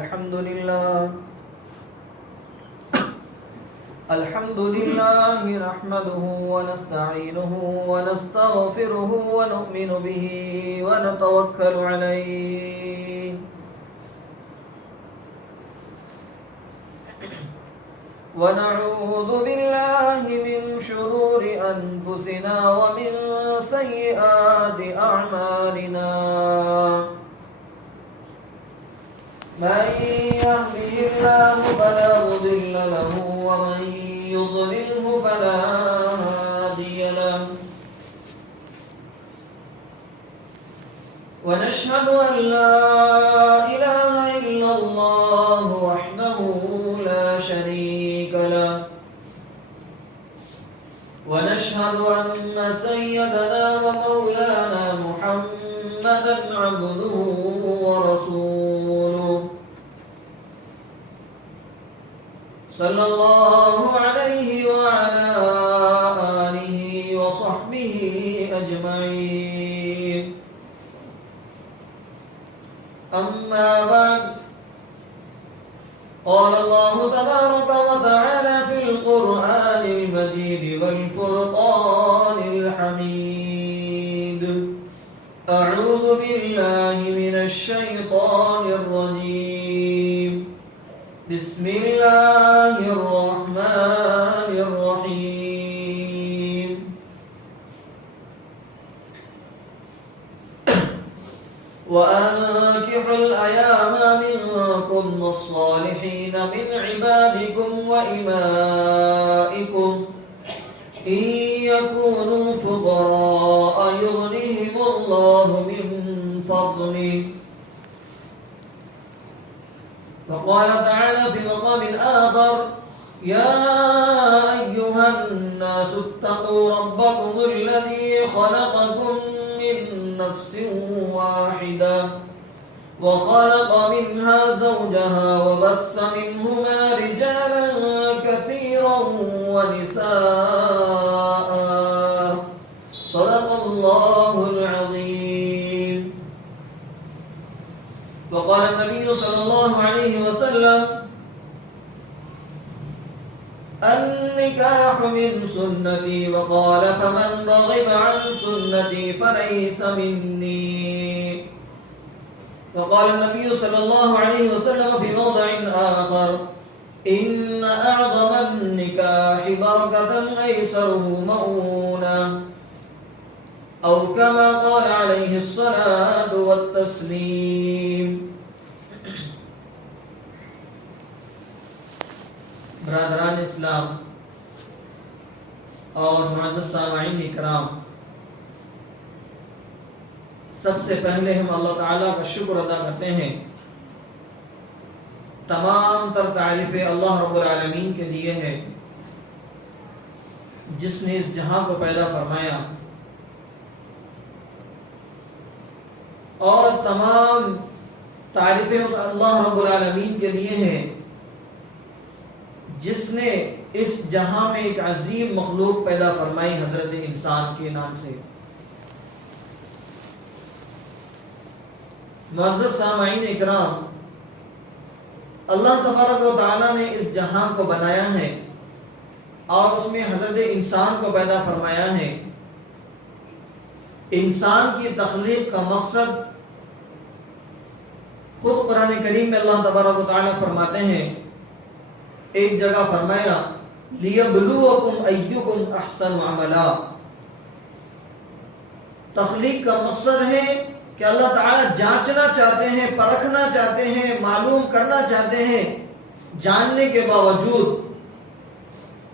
الحمد لله نحمده ونستعينه ونستغفره ونؤمن به ونتوكل عليه ونعوذ بالله من شرور أنفسنا ومن سيئات أعمالنا من يهده الله فلا مضل له ومن يضلله فلا هادي له ونشهد أن لا إله إلا الله وحده لا شريك له ونشهد أن سيدنا ومولانا محمدا عبده ورسوله صلى الله عليه وعلى آله وصحبه أجمعين أما بعد قال الله تبارك وتعالى في القرآن المجيد والفرقان الحميد أعوذ بالله من الشيطان الرجيم بسم الله الرحمن الرحيم وأنكحوا الأيام منكم والصالحين من عبادكم وإمائكم إن يكونوا فقراء يغنيهم الله من فضله فقال تعالى في مقام آخر يا أيها الناس اتقوا ربكم الذي خلقكم من نفس واحدة وخلق منها زوجها وبث منهما رجالا كثيرا ونساء صدق الله العظيم وقال النبي صلى الله عليه وسلم النكاح من سنتي وقال فمن رغب عن سنتي فليس مني وقال النبي صلى الله عليه وسلم في موضع آخر إن أعظم النكاح بركة أيسره مؤونة أو كما قال عليه الصلاة والتسليم برادران اسلام اور معزز سامعین اکرام، سب سے پہلے ہم اللہ تعالیٰ کا شکر ادا کرتے ہیں۔ تمام تر تعریفیں اللہ رب العالمین کے لیے ہے جس نے اس جہاں کو پیدا فرمایا، اور تمام تعریفیں اس اللہ رب العالمین کے لیے ہیں جس نے اس جہاں میں ایک عظیم مخلوق پیدا فرمائی حضرت انسان کے نام سے۔ معزز سامعین اکرام، اللہ تبارک و تعالیٰ نے اس جہاں کو بنایا ہے اور اس میں حضرت انسان کو پیدا فرمایا ہے۔ انسان کی تخلیق کا مقصد خود قرآن کریم میں اللہ تبارک و تعالیٰ فرماتے ہیں، ایک جگہ فرمایا لِيَبْلُوَكُمْ أَيُّكُمْ أَحْسَنُ عَمَلًا۔ تخلیق کا مقصد ہے کہ اللہ تعالیٰ جانچنا چاہتے ہیں، پرکھنا چاہتے ہیں، معلوم کرنا چاہتے ہیں، جاننے کے باوجود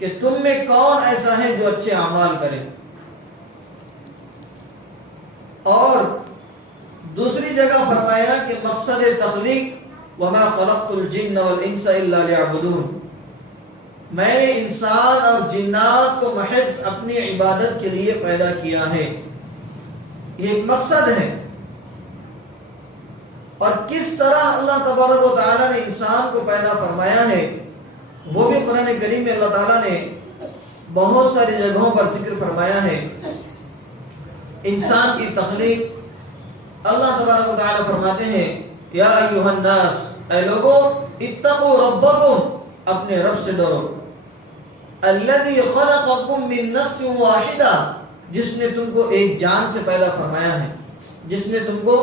کہ تم میں کون ایسا ہے جو اچھے اعمال کرے۔ اور دوسری جگہ فرمایا کہ مقصد تخلیق وَمَا خَلَقْتُ الْجِنَّ وَالْإِنسَ إِلَّا لِيَعْبُدُونَ، میں نے انسان اور جنات کو محض اپنی عبادت کے لیے پیدا کیا ہے۔ یہ ایک مقصد ہے۔ اور کس طرح اللہ تبارک و تعالیٰ نے انسان کو پیدا فرمایا ہے وہ بھی قرآن کریم میں اللہ تعالیٰ نے بہت ساری جگہوں پر ذکر فرمایا ہے۔ انسان کی تخلیق اللہ تبارک و تعالیٰ فرماتے ہیں یا ایھا الناس اے لوگو اتقوا ربکم اپنے رب سے ڈرو الذی خلقکم من نفس واحدہ جس نے تم کو ایک جان سے پیدا فرمایا ہے، جس نے تم کو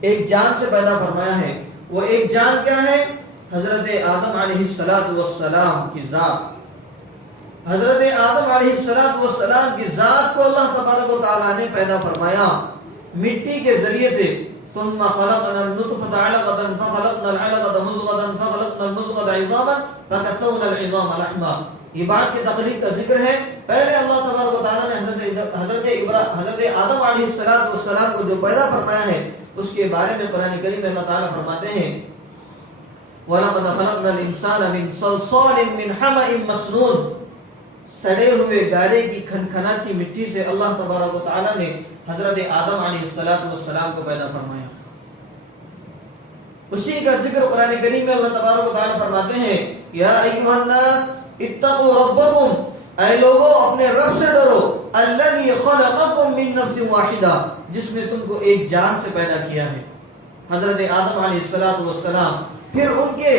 ایک جان سے پیدا فرمایا ہے۔ وہ ایک جان کیا ہے؟ حضرت آدم علیہ السلام کی ذات۔ حضرت آدم علیہ السلام کی ذات کو اللہ تبارک و تعالیٰ نے پیدا فرمایا مٹی کے ذریعے سے۔ ثم خلقنا النطفة علقة فخلقنا العلقة مضغة فخلقنا المضغة عظاما فكسونا العظام لحما۔ یہ بات کی تخلیق کا ذکر ہے۔ پہلے اللہ تبارک و تعالیٰ نے حضرت آدم علیہ السلام کو جو پیدا فرمایا ہے اس کے بارے میں قرآن کریم میں اللہ تعالیٰ فرماتے ہیں وَلَقَدْ خَلَقْنَا الْإِنسَانَ مِنْ صَلْصَالٍ مِنْ حَمَإٍ مَسْنُونٍ، سڑے ہوئے گارے کی کھنکھناتی مٹی سے اللہ تبارک و تعالیٰ نے حضرت آدم علیہ السلام کو پیدا فرمایا۔ اسی کا ذکر قرآن کریم میں اللہ تبارک و تعالیٰ فرماتے ہیں یا ایھا الناس اتقوا ربکم، اے لوگو اپنے رب سے ڈرو الذی خلقکم من نفس واحدہ جس نے تم کو ایک جان سے پیدا کیا ہے، حضرت آدم علیہ السلام۔ پھر ان کے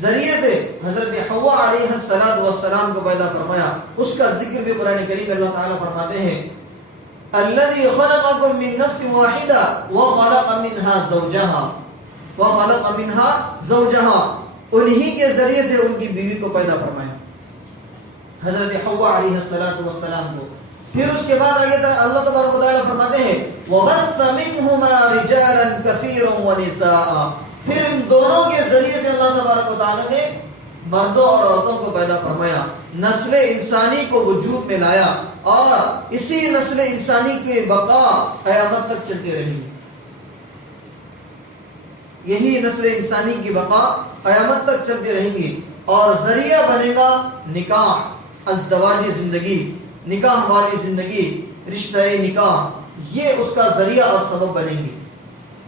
ذریعے سے حضرت حوا علیہ السلام کو پیدا فرمایا۔ اس کا ذکر بھی قرآن کریم میں اللہ تعالیٰ فرماتے ہیں الذی خلقکم من نفس واحدہ وخلق منها زوجہا، انہی کے ذریعے سے ان کی بیوی کو پیدا فرمایا، حضرت حوا علیہ السلام کو۔ پھر اس کے بعد آگے اللہ تبارک و تعالیٰ فرماتے ہیں وَبَثَّ مِنْهُمَا رِجَالًا كَثِيرًا وَنِسَاءً، پھر ان دونوں کے ذریعے سے اللہ تبارک و تعالیٰ نے مردوں اور عورتوں کو پیدا فرمایا، نسل انسانی کو وجود میں لایا، اور اسی نسل انسانی کی بقا قیامت تک چلتی رہے گی۔ یہی نسل انسانی کی بقا قیامت تک چلتی رہیں گی، اور ذریعہ بنے گا نکاح، ازدواجی زندگی، نکاح والی زندگی، رشتہ نکاح، یہ اس کا ذریعہ اور سبب بنے گی۔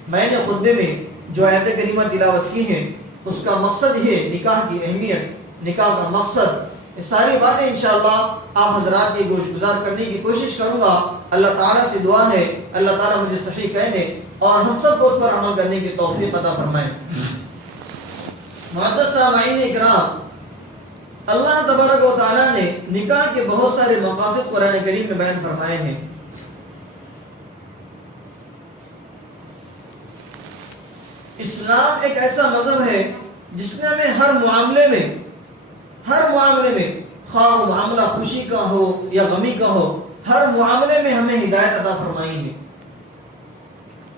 میں نے خطبے میں جو آیت کریمہ تلاوت کی ہیں اس کا مقصد ہے نکاح کی اہمیت، نکاح کا مقصد، یہ ساری باتیں انشاءاللہ آپ حضرات کی گوش گزار کرنے کی کوشش کروں گا۔ اللہ تعالیٰ سے دعا ہے اللہ تعالیٰ مجھے صحیح کہنے اور ہم سب کو اس پر عمل کرنے کی توفیق عطا فرمائے۔ معزز سامعین اکرام، اللہ تبارک و تعالیٰ نے نکاح کے بہت سارے مقاصد قرآن کریم میں بیان فرمائے ہیں۔ اسلام ایک ایسا مذہب ہے جس نے ہمیں ہر معاملے میں خواہ وہ معاملہ خوشی کا ہو یا غمی کا ہو، ہر معاملے میں ہمیں ہدایت عطا فرمائی ہے۔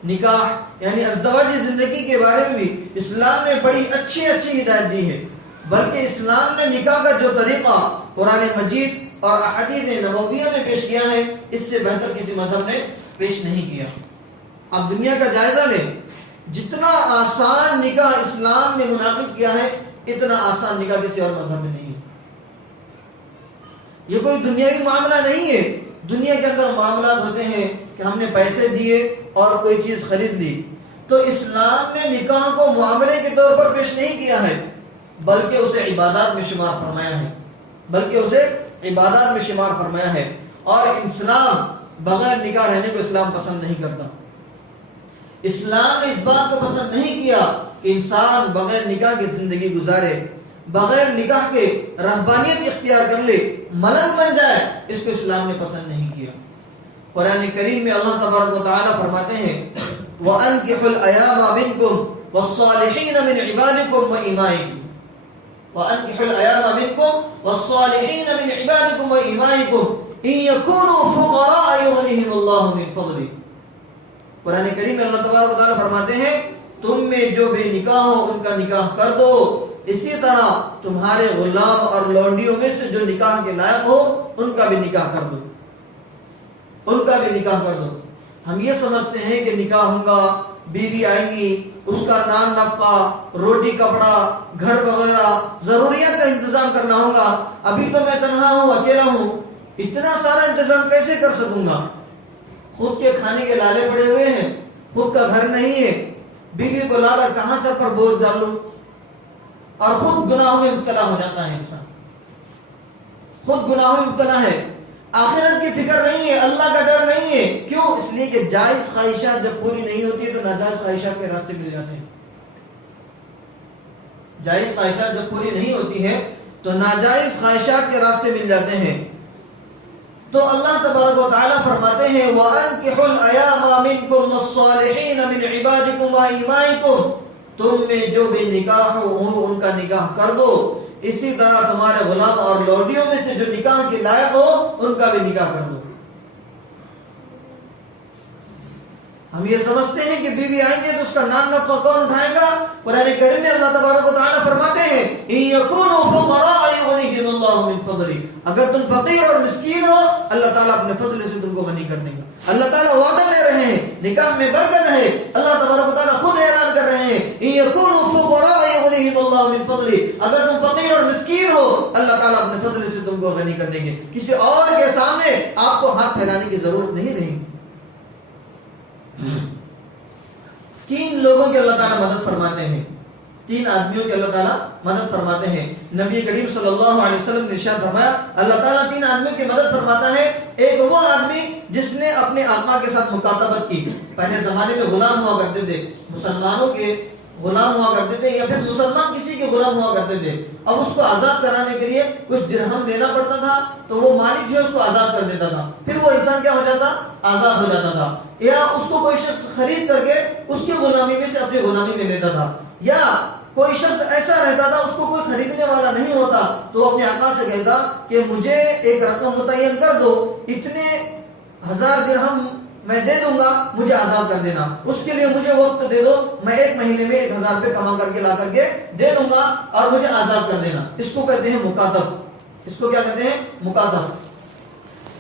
نکاح یعنی ازدواجی زندگی کے بارے میں بھی اسلام نے بڑی اچھی ہدایت دی ہے، بلکہ اسلام نے نکاح کا جو طریقہ قرآن مجید اور احادیث نبویہ میں پیش کیا ہے اس سے بہتر کسی مذہب نے پیش نہیں کیا۔ اب دنیا کا جائزہ لیں، جتنا آسان نکاح اسلام نے منعقد کیا ہے اتنا آسان نکاح کسی اور مذہب میں نہیں ہے۔ یہ کوئی دنیاوی معاملہ نہیں ہے۔ دنیا کے اندر معاملات ہوتے ہیں کہ ہم نے پیسے دیے اور کوئی چیز خرید لی، تو اسلام نے نکاح کو معاملے کے طور پر پیش نہیں کیا ہے، بلکہ اسے عبادات میں شمار فرمایا ہے۔ اور اسلام بغیر نکاح رہنے کو اسلام پسند نہیں کرتا۔ اسلام نے اس بات کو پسند نہیں کیا کہ انسان بغیر نکاح کی زندگی گزارے، بغیر نکاح کے رہبانیت اختیار کر لے، ملنگ بن جائے، اس کو اسلام نے پسند نہیں کیا۔ قرآن کریم میں اللہ تبارک و تعالیٰ فرماتے ہیں وَأَنْكِحُوا الْأَيَامَ مِنْكُمْ وَالصَّالِحِينَ مِنْ عِبَادِكُمْ وَإِمَائِكُمْ وَأَنْكِحُوا الْأَيَامَ مِنْكُمْ وَالصَّالِحِينَ مِنْ عِبَادِكُمْ وَإِمَائِكُمْ إِنْ يَكُونُوا فُقَرَاءَ يُغْنِهِمُ اللَّهُ مِنْ فَضْلِهِ۔ قرآن کریم میں اللہ تبارک و تعالیٰ فرماتے ہیں تم میں جو بے نکاح ہو ان کا نکاح کر دو، اسی طرح تمہارے غلام اور لونڈیوں میں سے جو نکاح کے لائق ہو ان کا بھی نکاح کر دو، ہم یہ سمجھتے ہیں کہ نکاح ہوگا، بیوی آئیں گی، اس کا نان نفقہ، روٹی کپڑا، گھر وغیرہ ضروریات کا انتظام کرنا ہوگا۔ ابھی تو میں تنہا ہوں، اکیلا ہوں، اتنا سارا انتظام کیسے کر سکوں گا؟ خود کے کھانے کے لالے پڑے ہوئے ہیں، خود کا گھر نہیں ہے، بیوی کو لا کر کہاں سر پر بوجھ ڈالوں؟ اور خود گناہوں میں مبتلا ہو جاتا ہے انسان، خود گناہوں میں مبتلا ہے، آخرت کی فکر نہیں ہے، اللہ کا ڈر نہیں ہے۔ کیوں؟ اس لیے کہ جائز خواہشات جب پوری نہیں ہوتی تو ناجائز خواہشات کے راستے مل جاتے ہیں۔ جائز خواہشات جب پوری نہیں ہوتی ہے تو ناجائز خواہشات کے راستے مل جاتے ہیں. تو اللہ تبارک و تعالی فرماتے ہیں وَأَنْكِحُوا الْأَيَامَ مِنْكُمْ وَالصَّالِحِينَ مِنْ عِبَادِكُمْ وَإِمَائِكُمْ, تم میں جو بھی نکاح ہو ان کا نکاح کر دو. اسی طرح تمہارے غلام اور لوڈیوں میں سے جو نکاح کے لائق ہو ان کا بھی نکاح کر دو. ہم یہ سمجھتے ہیں کہ بیوی آئیں گے تو اس کا نام نفقہ کون اٹھائے گا؟ قرآن کریم میں اللہ تبارک و تعالیٰ فرماتے ہیں إِن يَكُونُوا فُقَرَاءَ يُغْنِيهِمُ اللَّهُ مِن فَضْلِهِ, اگر تم فقیر اور مسکین ہو اللہ تعالیٰ اپنے فضل سے تم کو غنی کر دیں گے. اللہ تعالیٰ وعدہ دے رہے ہیں نکاح میں برکت ہے. اللہ تبارک و تعالیٰ خود اعلان کر رہے ہیں إِن يَكُونُوا فُقَرَاءَ يُغْنِيهِمُ اللَّهُ مِن فَضْلِهِ, اگر تم فقیر اور مسکین ہو اللہ تعالیٰ اپنے فضل سے تم کو غنی کر دیں گے. کسی اور کے سامنے آپ کو ہاتھ پھیلانے کی ضرورت نہیں رہی. تین لوگوں کی اللہ تعالیٰ مدد فرماتے ہیں, تین آدمیوں کی اللہ تعالیٰ مدد فرماتے ہیں. نبی کریم صلی اللہ علیہ وسلم نے ارشاد فرمایا اللہ تعالیٰ تین آدمیوں کی مدد فرماتا ہے. ایک وہ آدمی جس نے اپنے آقا کے ساتھ مکاتبت کی. پہلے زمانے میں غلام ہوا کرتے تھے, مسلمانوں کے غلام ہوا کرتے تھے یا پھر مسلمان کسی کے غلام ہوا کرتے تھے. اب اس کو آزاد کرانے کے لیے کچھ درہم دینا پڑتا تھا تو وہ مالک جو ہے اس کو آزاد کر دیتا تھا. پھر وہ انسان کیا ہو جاتا؟ آزاد ہو جاتا تھا. یا اس کو کوئی شخص خرید کر کے اس کی غلامی میں سے اپنی غلامی میں لیتا تھا. یا کوئی شخص ایسا رہتا تھا اس کو کوئی خریدنے والا نہیں ہوتا تو وہ اپنے آقا سے کہتا کہ مجھے ایک رقم متعین کر دو, اتنے 1000 درہم میں دے دوں گا, مجھے آزاد کر دینا. اس کے لیے مجھے وقت دے دو, میں 1 مہینے میں 1000 روپے کما کر کے لا کر کے دے دوں گا اور مجھے آزاد کر دینا. اس کو کہتے ہیں مکاتب. اس کو کیا کہتے ہیں؟ مکاتب.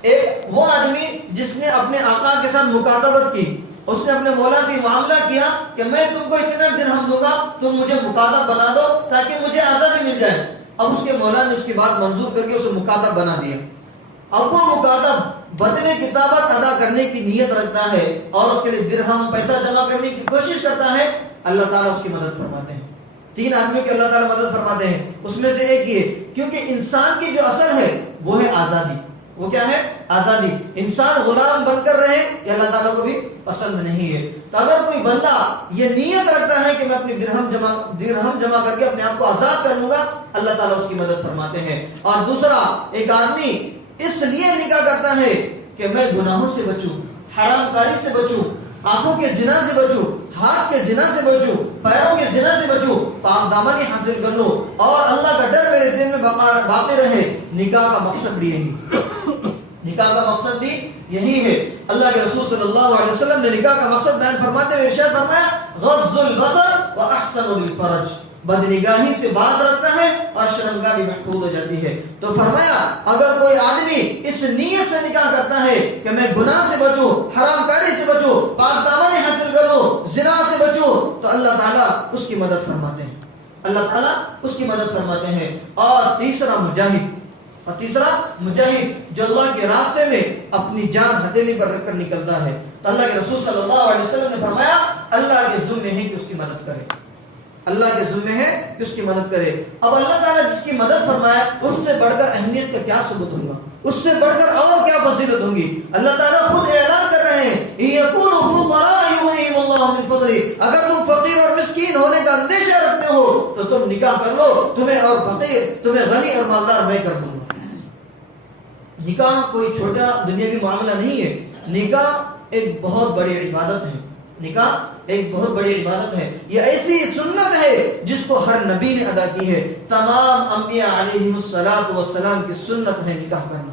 ایک وہ آدمی جس نے اپنے آقا کے ساتھ مکاتبت کی, اس نے اپنے مولا سے معاملہ کیا کہ میں تم کو اتنا درہم دوں گا, تم مجھے مکاتب بنا دو تاکہ مجھے آزادی مل جائے. اب اس کے مولا نے اس کی بات منظور کر کے اسے مکاتب بنا دیا. اب وہ مکاتب بدلے کتابت ادا کرنے کی نیت رکھتا ہے اور اس کے لیے درہم پیسہ جمع کرنے کی کوشش کرتا ہے. اللہ تعالیٰ اس کی مدد فرماتے ہیں. تین آدمیوں کی اللہ تعالیٰ مدد فرماتے ہیں. اس میں سے ایک یہ کیونکہ انسان کی جو اصل ہے وہ ہے آزادی. وہ کیا ہے؟ آزادی. انسان غلام بن کر رہے یہ اللہ تعالیٰ کو بھی پسند نہیں ہے. تو اگر کوئی بندہ یہ نیت رکھتا ہے کہ میں اپنی درہم جمع کر کے اپنے آپ کو آزاد کر لوں گا, اللہ تعالیٰ اس کی مدد فرماتے ہیں. اور دوسرا, ایک آدمی اس لیے نکاح کرتا ہے کہ میں گناہوں سے بچوں, حرام کاری سے بچوں, آنکھوں کے زنا سے بچوں, ہاتھ کے زنا سے بچوں, پیروں کے زنا سے بچوں, پاک دامنی حاصل کر لوں اور اللہ کا ڈر میرے دل میں باقی رہے. نکاح کا مقصد بھی یہی, نکاح کا مقصد بھی یہی ہے. اللہ کے رسول صلی اللہ علیہ وسلم نے نکاح کا مقصد بیان فرماتے ہوئے ارشاد فرمایا غض البصر واحسن للفرج, بدنگاہی سے باز رکھتا ہے اور شرمگاہ بھی محفوظ ہو جاتی ہے. تو فرمایا اگر کوئی آدمی اس نیت سے نکاح کرتا ہے کہ میں گناہ سے بچوں, حرام کاری سے بچوں, پاک دامنی حاصل کر لوں, زنا سے بچوں, تو اللہ تعالیٰ اس کی مدد فرماتے ہیں. اللہ تعالیٰ اس کی مدد فرماتے ہیں. اور تیسرا مجاہد جو اللہ کے راستے میں اپنی جان ہتھیلی پر رکھ کر نکلتا ہے. تو اللہ کے رسول صلی اللہ علیہ وسلم نے فرمایا اللہ کے ذمہ ہے کہ اس کی مدد کرے, اللہ کے ذمہ ہے کہ اس کی مدد کرے. اب اللہ تعالیٰ جس کی مدد فرمایا اس سے بڑھ کر اہمیت کا کیا ثبوت ہوگا, اس سے بڑھ کر اور کیا فضیلت ہوگی. اللہ تعالیٰ خود اعلان کر رہے ہیں یقولوا فقراء یغنیہم اللہ من فضلہ, اگر تم فقیر اور مسکین ہونے کا اندیشہ رکھتے ہو تو تم نکاح کر لو, تمہیں اور فقیر تمہیں غنی اور مالدار میں کر دوں گا. نکاح کوئی چھوٹا دنیاوی معاملہ نہیں ہے. نکاح ایک بہت بڑی عبادت ہے. نکاح ایک بہت بڑی عبادت ہے. یہ ایسی سنت ہے جس کو ہر نبی نے ادا کی ہے. تمام انبیاء علیہم السلام کی سنت ہے نکاح کرنا.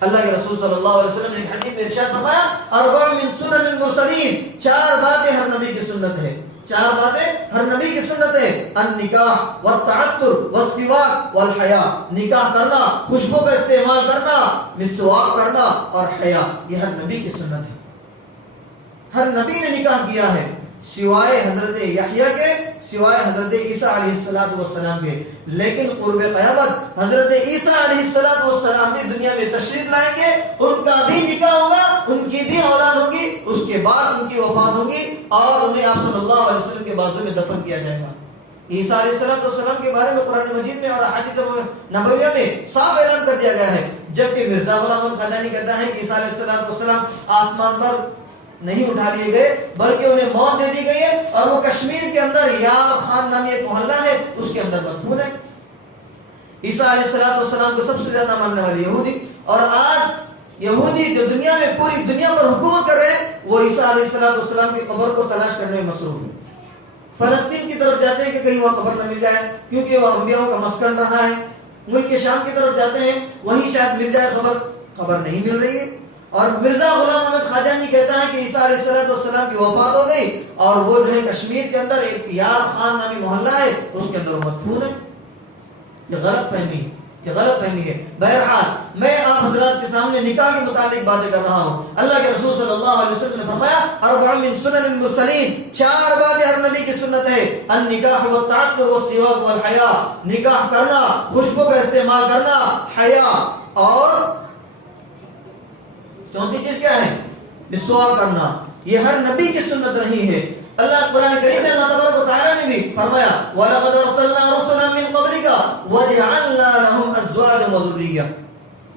اللہ کے رسول صلی اللہ علیہ وسلم نے ایک حدیث میں ارشاد فرمایا اربع من سنن المرسلین, 4 باتیں ہر نبی کی سنت ہے. 4 باتیں ہر نبی کی سنت ہے. النکاح والتعطر والسواک والحیا, نکاح کرنا, خوشبو کا استعمال کرنا, مسواک کرنا اور حیا, یہ ہر نبی کی سنت ہے. ہر نبی نے نکاح کیا ہے سوائے حضرت یحییٰ کے, سوائے حضرت عیسیٰ علیہ السلام کے. لیکن قرب قیامت حضرت عیسیٰ علیہ السلام بھی دنیا میں تشریف لائیں گے, ان کا بھی نکاح ہوگا, ان کی بھی اولاد ہوگی, اس کے بعد ان کی وفات ہوگی اور انہیں آپ صلی اللہ علیہ وسلم کے بازو میں دفن کیا جائے گا. عیسیٰ علیہ السلام کے بارے میں قرآن مجید میں اور احادیث نبویہ میں صاف اعلان کر دیا گیا ہے. جبکہ مرزا غلام احمد قادیانی کہتا ہے کہ عیسیٰ علیہ السلام آسمان پر نہیں اٹھا لیے گئے بلکہ انہیں موت دے دی گئی ہے، اور وہ کشمیر کے اندر یار خان نامی ایک محلہ ہے اس کے اندر مدفون ہے۔ عیسیٰ علیہ السلام کو سب سے زیادہ ماننے والے یہودی، اور آج یہودی جو دنیا میں پوری دنیا پر حکومت کر رہے ہیں وہ عیسیٰ علیہ السلام کی قبر کو تلاش کرنے میں مصروف ہے۔ فلسطین کی طرف جاتے ہیں کہ کہیں وہاں قبر نہ مل جائے کیونکہ وہ انبیاءوں کا مسکن رہا ہے، ملک کے شام کی طرف جاتے ہیں وہیں شاید مل جائے خبر نہیں مل رہی ہے۔ اور مرزا غلام احمد قادیانی کہتا ہے کہ عیسیٰ علیہ السلام کی وفات ہو گئی اور وہ جو ہے کشمیر کے اندر ایک یار خان نامی محلہ ہے اس کے اندر وہ مدفون ہے۔ یہ غلط فہمی ہے۔ بہرحال میں آپ حضرات کے سامنے نکاح کے متعلق باتیں کر رہا ہوں۔ اللہ کے رسول صلی اللہ علیہ وسلم نے فرمایا اربع من سنن المرسلین، 4 باتیں ہر نبی کی سنت ہے، النکاح والتعطر والسواک والحیا، نکاح کرنا، خوشبو کا استعمال کرنا، حیا، اور چوتھی چیز کیا ہے؟ مسواک کرنا۔ یہ ہر نبی کی سنت رہی ہے۔ اللہ قرآن کریم میں اللہ تبارک و تعالیٰ نے بھی فرمایا وَلَقَدْ أَرْسَلْنَا رُسُلًا مِّن قَبْلِكَ وَجَعَلْنَا لَهُمْ أَزْوَاجًا وَذُرِّيَّةً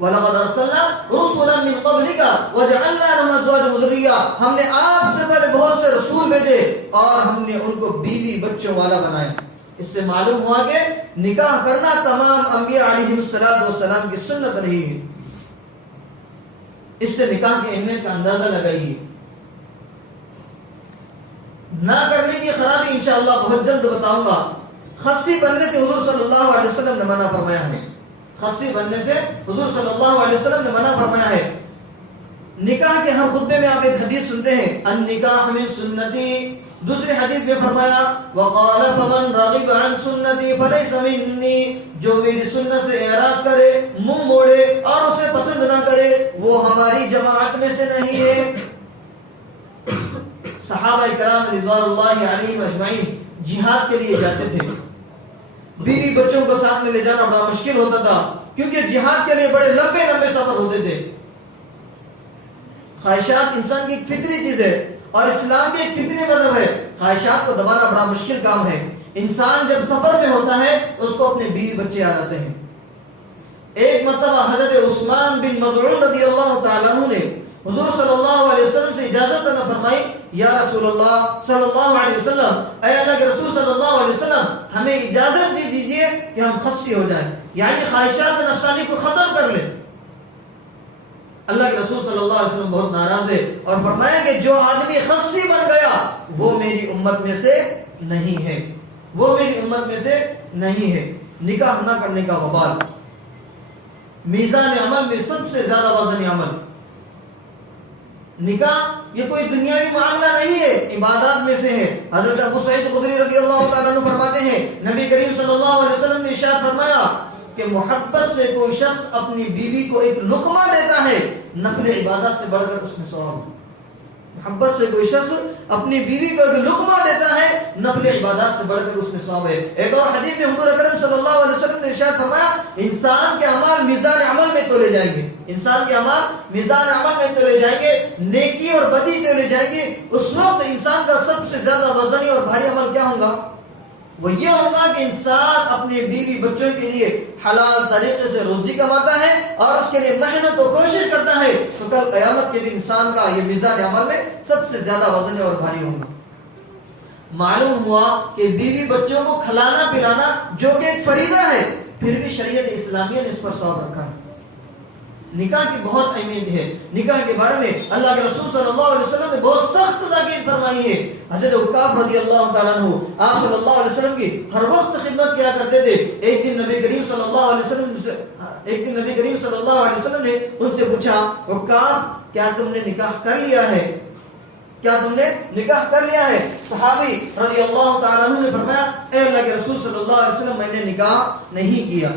وَلَقَدْ أَرْسَلْنَا رُسُلًا مِّن قَبْلِكَ وَجَعَلْنَا لَهُمْ أَزْوَاجًا وَذُرِّيَّةً، ہم نے آپ سے پہلے بہت سے رسول بھیجے اور ہم نے ان کو بیوی بچوں والا بنایا۔ اس سے معلوم ہوا کہ نکاح کرنا تمام انبیاء علیہم السلام کی سنت رہی ہے۔ اس سے نکاح کی اہمیت کا اندازہ لگائیے۔ نہ کرنے کی خرابی انشاءاللہ بہت جلد بتاؤں گا۔ خصی بننے سے حضور صلی اللہ علیہ وسلم نے منع فرمایا ہے۔ خصی بننے سے حضور صلی اللہ علیہ وسلم نے منع فرمایا ہے۔ نکاح کے ہر خطبے میں آپ ایک حدیث سنتے ہیں النکاح من سنتی، دوسری حدیث میں فرمایا وقال فمن رغب عن سنتی فلیس منی، جو میری سنت سے اعراض کرے، منہ موڑے اور اسے پسند نہ کرے وہ ہماری جماعت میں سے نہیں ہے۔ صحابہ کرام رضوان اللہ علیہم اجمعین جہاد کے لیے جاتے تھے، بیوی بچوں کو ساتھ میں لے جانا بڑا مشکل ہوتا تھا کیونکہ جہاد کے لیے بڑے لمبے سفر ہوتے تھے۔ خواہشات انسان کی ایک فطری چیز ہے اور اسلام کی ایک فطری مذہب ہے، خواہشات کو دبانا بڑا مشکل کام ہے۔ انسان جب سفر میں ہوتا ہے اس کو اپنے بیوی بچے یاد آتے ہیں۔ ایک مرتبہ حضرت عثمان بن مظعون رضی اللہ تعالیٰ عنہ نے حضور صلی اللہ علیہ وسلم سے اجازت نہ فرمائی، یا رسول اللہ صلی اللہ علیہ وسلم، اے اللہ کے رسول صلی اللہ علیہ وسلم ہمیں اجازت دے دیجئے کہ ہم خصی ہو جائیں، یعنی خواہشات نفسانی کو ختم کر لیں۔ اللہ کے رسول صلی اللہ علیہ وسلم بہت ناراض ہے اور فرمایا کہ جو آدمی خصی بن گیا وہ میری امت میں سے نہیں ہے، وہ میری امت میں سے نہیں ہے۔ نکاح نہ کرنے کا وبال، میزان عمل میں سب سے زیادہ وزن عمل۔ نکاح یہ کوئی دنیاوی معاملہ نہیں ہے، عبادات میں سے ہے۔ حضرت ابو سعید خدری رضی اللہ تعالیٰ عنہ فرماتے ہیں نبی کریم صلی اللہ علیہ وسلم نے ارشاد فرمایا کہ محبت سے کوئی شخص اپنی بیوی کو ایک لقمہ دیتا ہے، نفل عبادت سے بڑھ کر اس میں ثواب ہے۔ محبت سے کوئی شخص اپنی بیوی کو ایک لقمہ دیتا ہے، نفل عبادات سے بڑھ کر اس میں ثواب ہے۔ ایک اور حدیث میں حضور اکرم صلی اللہ علیہ وسلم نے ارشاد فرمایا انسان کے اعمال میزان عمل میں تولے جائیں گے، انسان کے اعمال میزان عمل میں تولے جائیں گے، نیکی اور بدی تولے جائیں گے۔ اس وقت انسان کا سب سے زیادہ وزنی اور بھاری عمل کیا ہوگا؟ وہ یہ ہوگا کہ انسان اپنے بیوی بچوں کے لیے حلال طریقے سے روزی کماتا ہے اور اس کے لیے محنت و کوشش کرتا ہے، تو کل قیامت کے دن انسان کا یہ میزان عمل میں سب سے زیادہ وزن اور بھاری ہوگا۔ معلوم ہوا کہ بیوی بچوں کو کھلانا پلانا جو کہ ایک فریضہ ہے، پھر بھی شریعت اسلامیہ نے اس پر ثواب رکھا ہے۔ نکاح کی بہت اہمیت ہے۔ نکاح کے بارے میں اللہ کے رسول صلی اللہ علیہ وسلم نے بہت سخت تاکید فرمائی ہے۔ حضرت عکاف رضی اللہ تعالیٰ عنہ آپ صلی اللہ علیہ وسلم کی ہر وقت خدمت کیا کرتے تھے۔ ایک دن نبی کریم صلی اللہ علیہ وسلم نے ان سے پوچھا عکاف کیا تم نے نکاح کر لیا ہے؟ کیا تم نے نکاح کر لیا ہے؟ صحابی رضی اللہ تعالیٰ عنہ نے فرمایا اے اللہ کے رسول صلی اللہ علیہ وسلم میں نے نکاح نہیں کیا،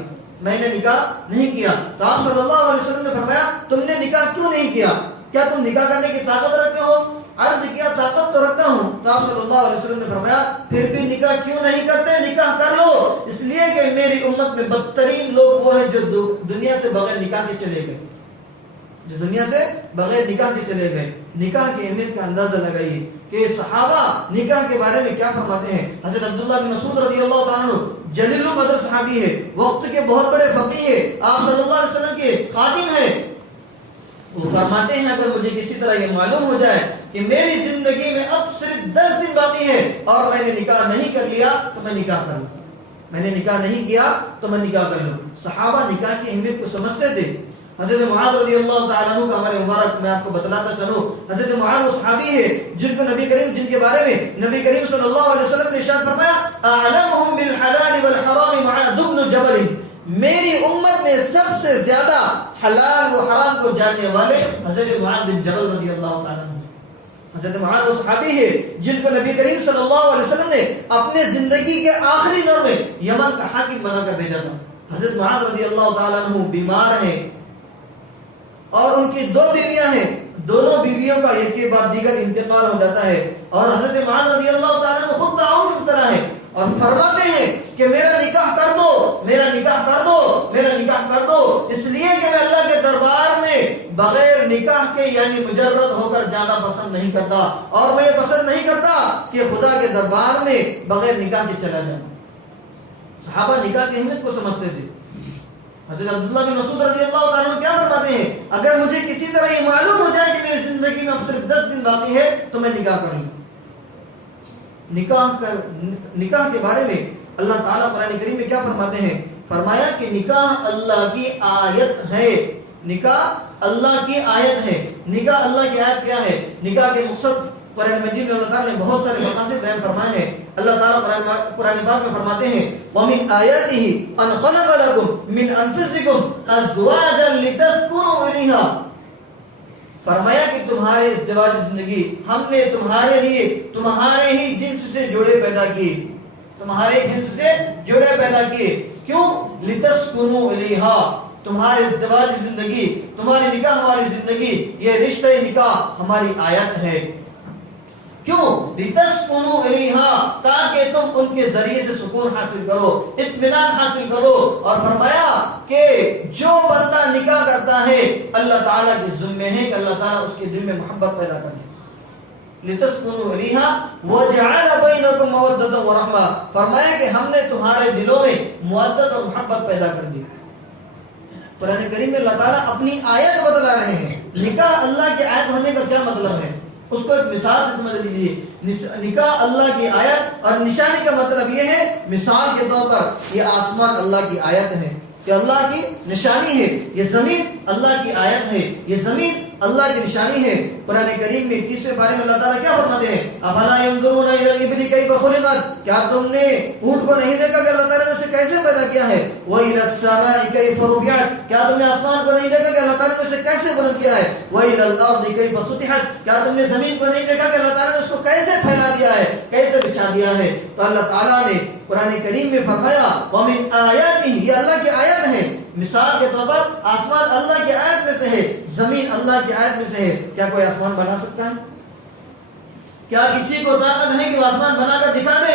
میں نے نکاح نہیں کیا۔ تو آپ صلی اللہ علیہ وسلم نے فرمایا تم نے نکاح کیوں نہیں کیا؟ کیا تم نکاح کرنے کی طاقت رکھتے ہو؟ عرض کیا طاقت تو رکھتا ہوں۔ تو آپ صلی اللہ علیہ وسلم نے فرمایا پھر بھی نکاح کیوں نہیں کرتے؟ نکاح کر لو، اس لیے کہ میری امت میں بدترین لوگ وہ ہیں جو دنیا سے بغیر نکاح کے چلے گئے، جو دنیا سے بغیر نکاح کے چلے گئے۔ نکاح کی اہمیت کا اندازہ لگائیے کہ صحابہ نکاح کے بارے میں کیا فرماتے ہیں۔ حضرت عبداللہ بن مسعود رضی اللہ تعالیٰ عنہ جلیل القدر صحابی ہے، وقت کے بہت بڑے فقیہ ہے، آپ صلی اللہ علیہ وسلم کے خادم ہیں۔ وہ فرماتے ہیں اگر مجھے کسی طرح یہ معلوم ہو جائے کہ میری زندگی میں اب صرف 10 دن باقی ہے اور میں نے نکاح نہیں کر لیا تو میں نکاح کر لوں، میں نے نکاح نہیں کیا تو میں نکاح کر لوں۔ صحابہ نکاح کی اہمیت کو سمجھتے تھے۔ حضرت معاذ رضی اللہ تعالیٰ عنہ کا ہمارے مبارک میں آپ کو بتلاتا چلوں، حضرت معاذ وہ صحابی ہے جن کو جن کے بارے میں نبی کریم صلی اللہ علیہ وسلم نے ارشاد فرمایا اعلمهم بالحلال والحرام معاذ بن جبل، میری امت میں سب سے زیادہ حلال و حرام کو جاننے والے حضرت معاذ بن جبل رضی اللہ تعالیٰ عنہ۔ حضرت معاذ وہ صحابی ہے جن کو نبی کریم صلی اللہ علیہ وسلم نے اپنے زندگی کے آخری دور میں یمن کا حاکم بنا کر بھیجا تھا۔ حضرت معاذ رضی اللہ تعالیٰ عنہ بیمار ہیں اور ان کی 2 بیویاں ہیں، دونوں بیویوں کا ایک کے بعد دیگر انتقال ہو جاتا ہے، اور حضرت معاذ رضی اللہ تعالیٰ عنہ خود تعاون میں مبتلا ہے اور فرماتے ہیں کہ میرا نکاح کر دو، میرا نکاح کر دو، میرا نکاح کر دو، اس لیے کہ میں اللہ کے دربار میں بغیر نکاح کے یعنی مجرد ہو کر جانا پسند نہیں کرتا، اور میں یہ پسند نہیں کرتا کہ خدا کے دربار میں بغیر نکاح کے چلا جاؤں۔ صحابہ نکاح کی اہمیت کو سمجھتے تھے۔ حضرت عبداللہ بن مسعود رضی اللہ تعالیٰ عنہ کیا فرماتے ہیں اگر مجھے کسی طرح یہ معلوم ہو جائے کہ میری زندگی میں اب صرف 10 دن باقی ہے تو میں نکاح کروں گا۔ نکاح کے بارے میں اللہ تعالیٰ قرآن کریم میں کیا فرماتے ہیں؟ فرمایا کہ نکاح اللہ کی آیت ہے، نکاح اللہ کی آیت ہے۔ نکاح اللہ کی آیت کیا ہے؟ نکاح کے مقصد قرآن مجید میں اللہ تعالیٰ نے بہت سارے مقاصد بیان فرمائے ہیں۔ اللہ تعالیٰ قرآن پاک میں فرماتے ہیں وَمِنْ آيَاتِهِ أَنْ خَلَقَ لَكُم مِّنْ أَنفُسِكُمْ أَزْوَاجًا لِتَسْكُنُوا إِلَيْهَا، فرمایا کہ تمہارے ازدواج زندگی ہم نے تمہارے لیے تمہارے ہی جنس سے جوڑے پیدا کیے، تمہارے جنس سے جوڑے پیدا کیے۔ کیوں؟ لِتَسْكُنُوا إِلَيْهَا، تمہارے ازدواج زندگی، تمہاری نکاح والی زندگی، یہ رشتہ نکاح ہماری آیت ہے۔ کیوں؟ لِتَسْكُنُوا إِلَيْهَا، تاکہ تم ان کے ذریعے سے سکون حاصل کرو، اطمینان حاصل کرو۔ اور فرمایا کہ جو بندہ نکاح کرتا ہے اللہ تعالیٰ کے ذمہ ہے کہ اللہ تعالیٰ اس کے دل میں محبت پیدا کر دے۔ لِتَسْكُنُوا إِلَيْهَا وَجَعَلَ بَيْنَكُمْ مَوَدَّةً وَرَحْمَةً، فرمایا کہ ہم نے تمہارے دلوں میں مودت اور محبت پیدا کر دی۔ قرآن کریم میں اللہ تعالیٰ اپنی آیت بتلا رہے ہیں۔ نکاح اللہ کی آیت ہونے کا کیا مطلب ہے اس کو ایک مثال سے سمجھ لیجیے۔ نکاح اللہ کی آیت اور نشانی کا مطلب یہ ہے، مثال کے طور پر یہ آسمان اللہ کی آیت ہے، یہ اللہ کی نشانی ہے، یہ زمین اللہ کی آیت ہے، یہ زمین اللہ کی نشانی ہے۔ قرآن کریم میں 30ویں پارے میں اللہ تعالیٰ کیا فرماتے ہیں؟ افلا ينظرون الى الابل كيف خلقت، کیا تم نے اونٹ کو نہیں دیکھا کہ اللہ تعالیٰ نے اسے کیسے پیدا کیا ہے؟ والى السماء كيف رفعت، کیا تم نے آسمان کو نہیں دیکھا کہ اللہ تعالیٰ نے اسے کیسے بلند کیا ہے؟ والى الارض كيف سطحت، کیا تم نے زمین کو نہیں دیکھا کہ اللہ تعالیٰ نے اس کو کیسے پھیلا دیا ہے، کیسے بچھا دیا ہے؟ تو اللہ تعالیٰ نے قرآن کریم میں فرمایا وَمِنْ آيَاتِهِ، یہ اللہ کی آیت ہے۔ مثال کے طور پر آسمان اللہ کی آیت میں سے ہے، زمین اللہ کی آیت میں سے ہے۔ کیا کوئی آسمان بنا سکتا ہے؟ کیا کسی کو طاقت ہے کہ وہ آسمان بنا کر دکھا دے؟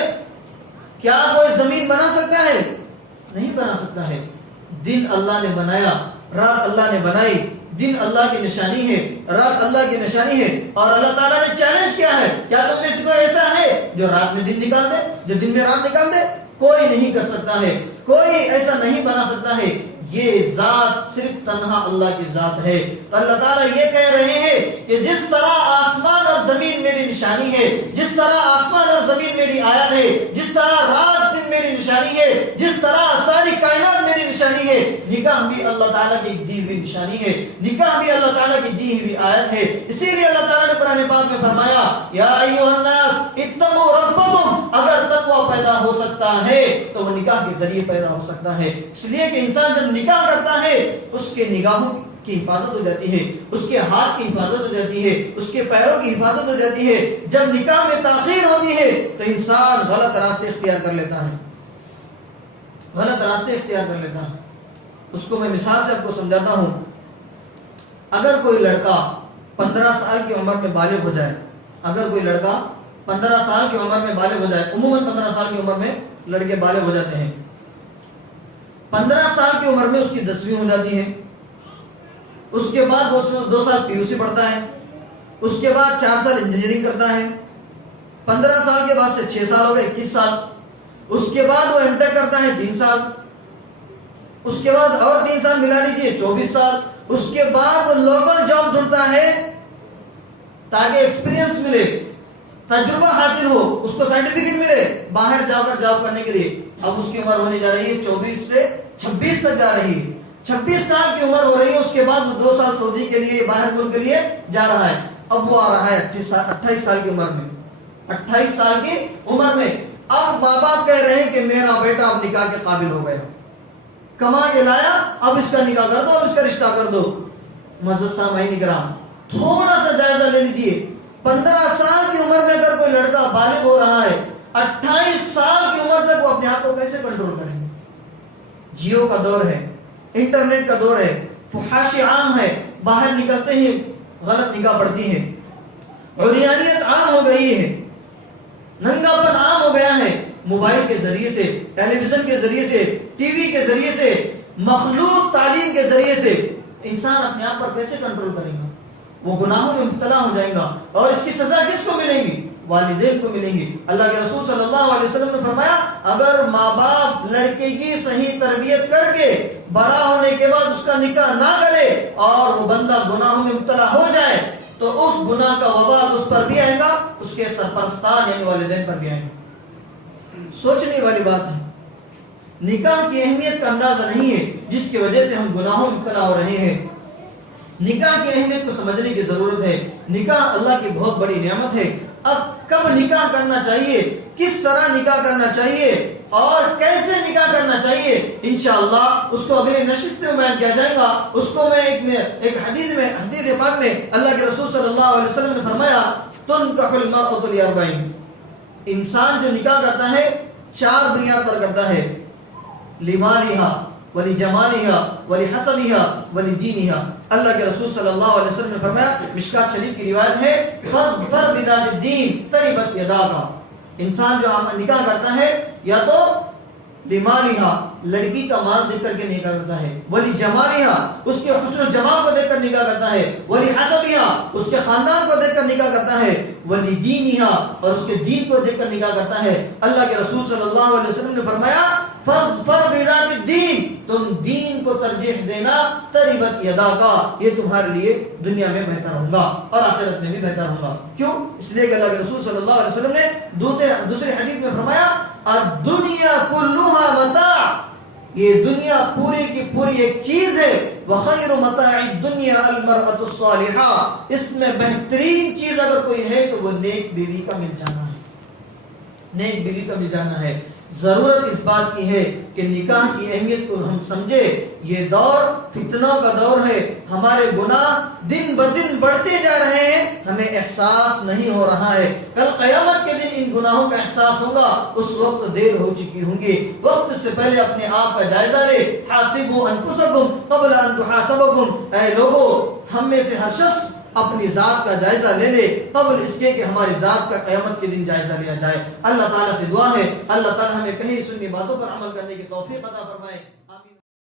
کیا کوئی زمین بنا سکتا ہے؟ نہیں بنا سکتا ہے۔ دن اللہ نے بنایا، رات اللہ نے بنائی، دن اللہ کی نشانی ہے، رات اللہ کی نشانی ہے، اور اللہ تعالیٰ نے چیلنج کیا ہے، کیا تم میں سے کوئی ایسا ہے جو رات میں دن نکال دے، جو دن میں رات نکال دے؟ کوئی نہیں کر سکتا ہے، کوئی ایسا نہیں بنا سکتا ہے۔ یہ ذات صرف تنہا اللہ کی ذات ہے۔ اللہ تعالیٰ یہ کہہ رہے ہیں کہ جس طرح آسمان اور زمین میری نشانی ہے، جس طرح آسمان اور زمین میری آیت ہے، جس طرح رات دن میری نشانی ہے، جس طرح ساری کائنات میری نشانی ہے، نکاح بھی اللہ تعالیٰ کی دی ہوئی نشانی ہے، نکاح بھی اللہ تعالیٰ کی دی ہوئی آیت ہے۔ اسی لیے اللہ تعالیٰ نے قرآن پاک میں فرمایا یا ایھا الناس اتقوا ربکم، اگر تقوی پیدا ہو سکتا ہے تو وہ نکاح کے ذریعے پیدا ہو سکتا ہے۔ اس لیے کہ انسان جب نکاح کرتا ہے اس کے نگاہوں کی حفاظت ہو جاتی ہے، اس کے ہاتھ کی حفاظت ہو جاتی ہے، اس کے پیروں کی حفاظت ہو جاتی ہے۔ جب نکاح میں تاخیر ہوتی ہے تو انسان غلط راستے اختیار کر لیتا ہے، غلط راستے اختیار کر لیتا ہے۔ اس کو میں مثال سے آپ کو سمجھاتا ہوں۔ اگر کوئی لڑکا 15 سال کی عمر میں بالغ ہو جائے، اگر کوئی لڑکا 15 سال کی عمر میں بالغ ہو جائے، عموماً 15 سال کی عمر میں لڑکے بالغ ہو جاتے ہیں، 15 سال کی عمر میں اس کی 10ویں ہو جاتی ہے، اس کے بعد وہ 2 سال PUC پڑھتا ہے، اس کے بعد 4 سال انجینئرنگ کرتا ہے، 15 سال کے بعد سے 6 سال ہو گئے 21 سال، اس کے بعد وہ انٹر کرتا ہے 3 سال، اس کے بعد اور 3 سال ملا لیجیے 24 سال، اس کے بعد وہ لوکل جاب ڈھونڈتا ہے تاکہ ایکسپیرینس ملے، تجربہ حاصل ہو، اس کو سرٹیفکیٹ ملے باہر جا کر جاب کرنے کے لیے۔ اب اس کی عمر ہونے جا رہی ہے 24 سے 26 تک جا رہی ہے، 26 سال کی عمر ہو رہی ہے، اس کے بعد وہ 2 سال سعودی کے لیے باہر ملک کے لیے جا رہا ہے۔ اب وہ آ رہا ہے 28 سال کی عمر میں، 28 سال کی عمر میں اب ماں باپ کہہ رہے ہیں کہ میرا بیٹا اب نکاح کے قابل ہو گیا، کما کے لایا، اب اس کا نکاح کر دو، اب اس کا رشتہ کر دو۔ معزز سامعین کرام، تھوڑا سا جائزہ لے لیجئے، 15 سال کی عمر میں اگر کوئی لڑکا بالغ ہو رہا ہے، 28 سال کی عمر تک وہ اپنے آپ کو کیسے کنٹرول کریں گے؟ جیو کا دور ہے، انٹرنیٹ کا دور ہے، فحاشی عام ہے، باہر نکلتے ہی غلط نگاہ پڑتی ہے، عریانیت عام ہو گئی ہے، ننگا پن عام ہو گیا ہے۔ موبائل کے ذریعے سے، ٹیلی ویژن کے ذریعے سے، ٹی وی کے ذریعے سے، مخلوط تعلیم کے ذریعے سے انسان اپنے آپ پر کیسے کنٹرول کرے گا؟ وہ گناہوں میں مبتلا ہو جائے گا، اور اس کی سزا کس کو ملے گی؟ والدین کو ملیں گی۔ اللہ کے رسول صلی اللہ علیہ وسلم نے فرمایا اگر ماں باپ لڑکے کی صحیح تربیت کر کے بڑا ہونے کے بعد اس کا نکاح نہ کرے اور وہ بندہ گناہوں میں مبتلا ہو جائے تو اس گناہ کا وبال اس پر بھی آئے گا، اس کے سرپرستان یعنی والدین پر بھی آئے گا۔ سوچنے والی بات ہے، نکاح کی اہمیت کا اندازہ نہیں ہے جس کی وجہ سے ہم گناہوں میں مبتلا ہو رہے ہیں۔ نکاح کی اہمیت کو سمجھنے کی ضرورت ہے۔ نکاح اللہ کی بہت بڑی نعمت ہے۔ اب کب نکاح کرنا چاہیے، کس طرح نکاح کرنا چاہیے اور کیسے نکاح کرنا چاہیے، انشاءاللہ اس کو اگلے نشست میں بیان کیا جائے گا۔ اس کو میں ایک حدیث پاک میں اللہ کے رسول صلی اللہ علیہ وسلم نے فرمایا تنکح المرأة لأربعین، انسان جو نکاح کرتا ہے 4 بنیاد پر کرتا ہے، لمالہا ولجمالہا ولحسبہا ولدینہا۔ اللہ کے رسول صلی اللہ علیہ وسلم نے فرمایا، مشکات شریف کی روایت ہے، فر بذات الدین تربت یداکا، انسان جو نکاح کرتا ہے یا تو لمالہا، لڑکی کا مال دیکھ کر کے نکاح کرتا ہے، ولجمالہا، اس کے حسن و جمال کو دیکھ کر نکاح کرتا ہے، ولحسبہا، اس کے خاندان کو دیکھ کر نکاح کرتا ہے، ولدینہا، اور اس کے دین کو دیکھ کر نکاح کرتا ہے۔ اللہ کے رسول صلی اللہ علیہ وسلم نے فرمایا فر بذات الدین، تم دین کو ترجیح دینا، تربت یداکا، یہ تمہارے لیے دنیا میں بہتر ہوگا اور آخرت میں بھی بہتر ہوگا۔ کیوں؟ اس لیے کہ اللہ کے رسول صلی اللہ علیہ وسلم نے دوسری حدیث میں فرمایا الدنیا کلھا متاع، یہ دنیا پوری کی پوری ایک چیز ہے، وخیر متاع الدنیا المرأة الصالحہ، اس میں بہترین چیز اگر کوئی ہے تو وہ نیک بیوی کا مل جانا ہے، نیک بیوی کا مل جانا ہے۔ ضرورت اس بات کی ہے کہ نکاح کی اہمیت کو ہم سمجھے۔ یہ دور فتنوں کا دور ہے، ہمارے گناہ دن بدن بڑھتے جا رہے ہیں، ہمیں احساس نہیں ہو رہا ہے۔ کل قیامت کے دن ان گناہوں کا احساس ہوگا، اس وقت دیر ہو چکی ہوں گی۔ وقت سے پہلے اپنے آپ کا جائزہ لے، حاسبوا انفسکم قبل ان تحاسبکم، اے لوگو ہم میں سے ہر شخص اپنی ذات کا جائزہ لے لے قبل اس کے کہ ہماری ذات کا قیامت کے دن جائزہ لیا جائے۔ اللہ تعالیٰ سے دعا ہے اللہ تعالیٰ ہمیں کہیں سنی باتوں پر عمل کرنے کی توفیق عطا فرمائے۔